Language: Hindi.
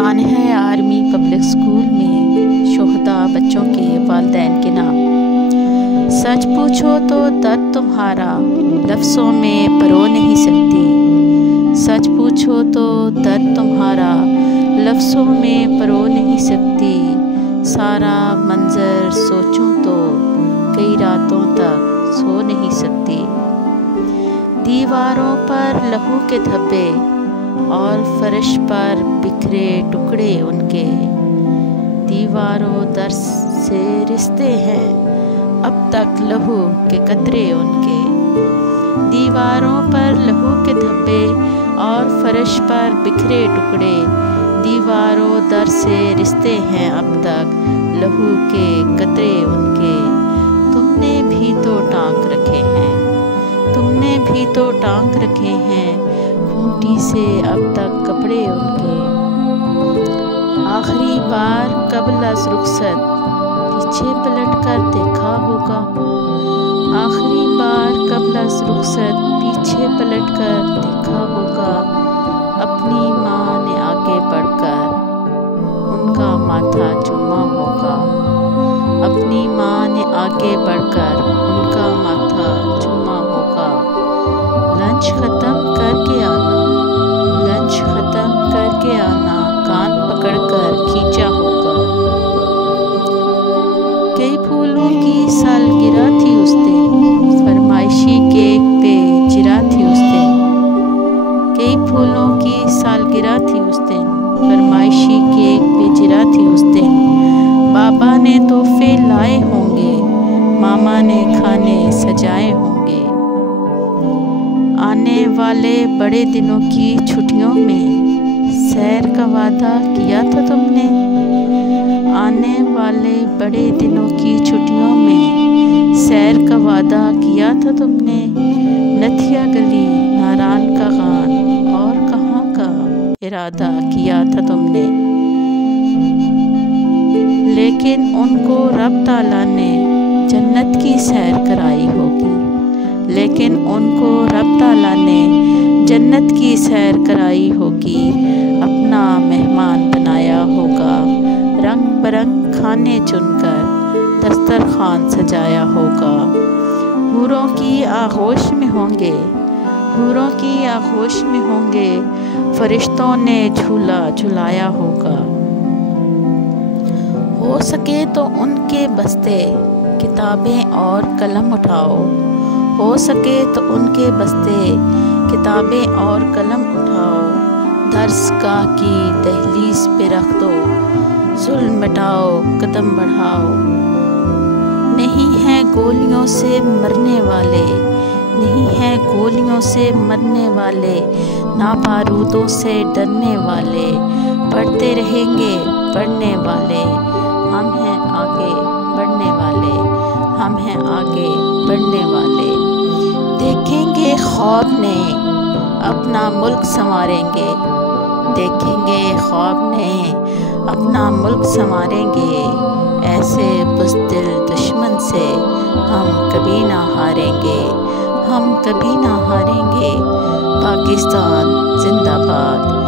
सानहा आर्मी पब्लिक स्कूल में शोहदा बच्चों के वालिदैन के नाम। सच पूछो तो दर्द तुम्हारा लफ्ज़ों में परो नहीं सकती। सच पूछो तो दर्द तुम्हारा लफ्ज़ों में परो नहीं सकती। सारा मंजर सोचूं तो कई रातों तक सो नहीं सकती। दीवारों पर लहू के धब्बे और फर्श पर बिखरे टुकड़े उनके। दीवारों दर से रिश्ते हैं अब तक लहू के कतरे उनके। दीवारों पर लहू के धब्बे और फर्श पर बिखरे टुकड़े। दीवारों दर से रिश्ते हैं अब तक लहू के कतरे उनके। तुमने भी तो टांक रखे हैं, तुमने भी तो टांक रखे हैं खूंटी से अब तक कपड़े उनके। आखिरी बार कबल अज़ रुखसत पीछे पलट कर देखा होगा। आखिरी बार कबल अज़ रुखसत पीछे पलट कर देखा होगा। अपनी माँ ने आगे बढ़कर उनका माथा चूमा होगा। अपनी माँ ने आगे बढ़कर उनका माथा चूमा होगा। लंच ख़त्म करके आना, लंच ख़त्म करके आना कान पकड़कर खींचा होगा। कई फूलों की सालगिरह थी उस दिन, फरमाइशी केक पे जिरा थी उस दिन। कई फूलों की सालगिरह थी उस दिन, फरमाइशी केक पे जिरा थी उस दिन। बाबा ने तोहफे लाए होंगे, मामा ने खाने सजाए होंगे। आने वाले बड़े दिनों की छुट्टियों में सैर का वादा किया था तुमने। आने वाले बड़े दिनों की छुट्टियों में सैर का वादा किया था तुमने। नथिया गली, नारान का खान और कहाँ का इरादा किया था तुमने। लेकिन उनको रब ताला ने जन्नत की सैर कराई होगी। लेकिन उनको रब ताला ने जन्नत की सैर कराई होगी। अपना मेहमान बनाया होगा, रंग बरंग खाने चुनकर दस्तरखान सजाया होगा। हूरों की आगोश में होंगे, हूरों की आगोश में होंगे, फरिश्तों ने झूला झुलाया होगा। हो सके तो उनके बस्ते किताबें और कलम उठाओ। हो सके तो उनके बस्ते किताबें और कलम उठाओ। दर्सगाह की दहलीज पे रख दो, जुल्म मिटाओ कदम बढ़ाओ। नहीं है गोलियों से मरने वाले, नहीं है गोलियों से मरने वाले, ना बारूदों से डरने वाले। बढ़ते रहेंगे बढ़ने वाले, हम हैं आगे बढ़ने वाले, हम हैं आगे बढ़ने वाले। देखेंगे ख्वाब ने अपना मुल्क संवारेंगे, देखेंगे ख्वाब ने अपना मुल्क संवारेंगे। ऐसे बुज़दिल दुश्मन से हम कभी ना हारेंगे, हम कभी ना हारेंगे। पाकिस्तान जिंदाबाद।